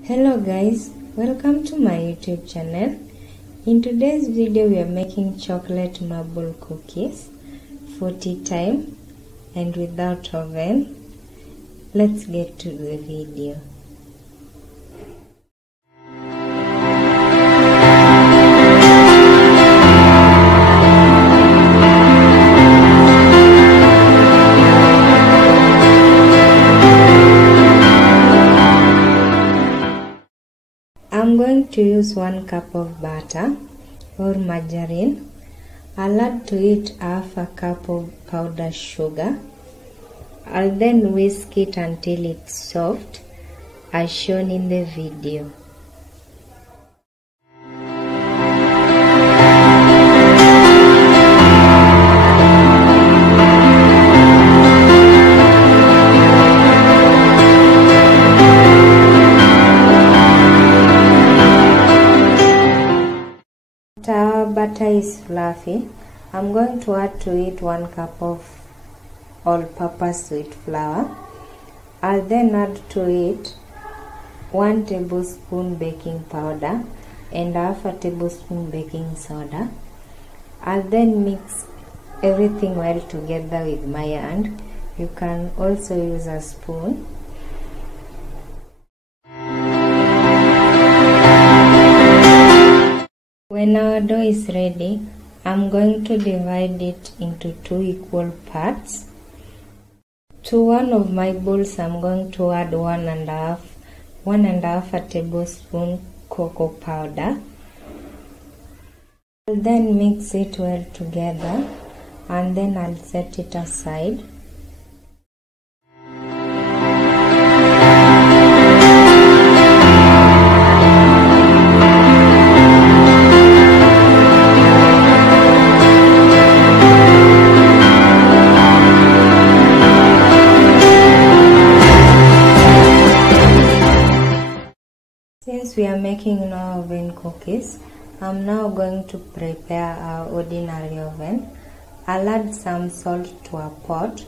Hello guys, welcome to my YouTube channel. In today's video we are making chocolate marble cookies for tea time and without oven. Let's get to the video. I'm going to use 1 cup of butter or margarine. I'll add to it half a cup of powdered sugar. I'll then whisk it until it's soft as shown in the video. After our butter is fluffy, I'm going to add to it 1 cup of all-purpose wheat flour. I'll then add to it 1 tablespoon baking powder and half a tablespoon baking soda. I'll then mix everything well together with my hand. You can also use a spoon. When our dough is ready, I'm going to divide it into 2 equal parts. To one of my bowls, I'm going to add 1 and a half a tablespoon cocoa powder. I'll then mix it well together and then I'll set it aside. Since we are making no oven cookies, I'm now going to prepare our ordinary oven. I'll add some salt to a pot.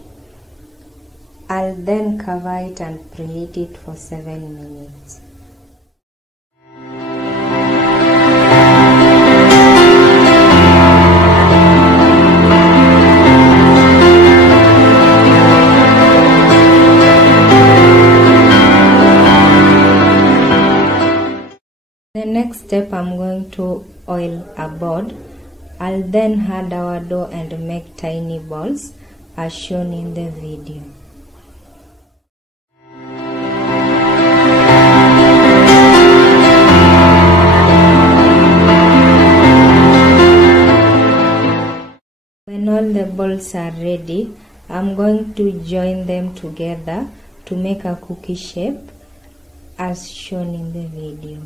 I'll then cover it and preheat it for 7 minutes. The next step, I'm going to oil a board. I'll then add our dough and make tiny balls as shown in the video. When all the balls are ready, I'm going to join them together to make a cookie shape as shown in the video.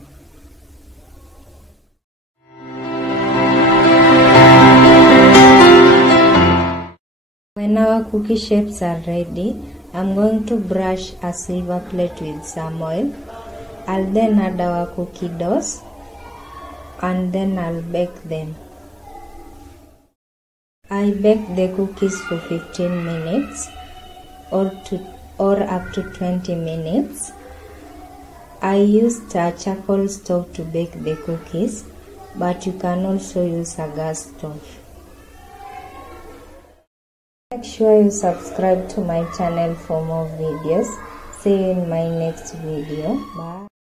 When our cookie shapes are ready, I'm going to brush a silver plate with some oil. I'll then add our cookie doughs and then I'll bake them. I bake the cookies for 15 minutes or up to 20 minutes. I used a charcoal stove to bake the cookies, but you can also use a gas stove. Make sure you subscribe to my channel for more videos. See you in my next video. Bye.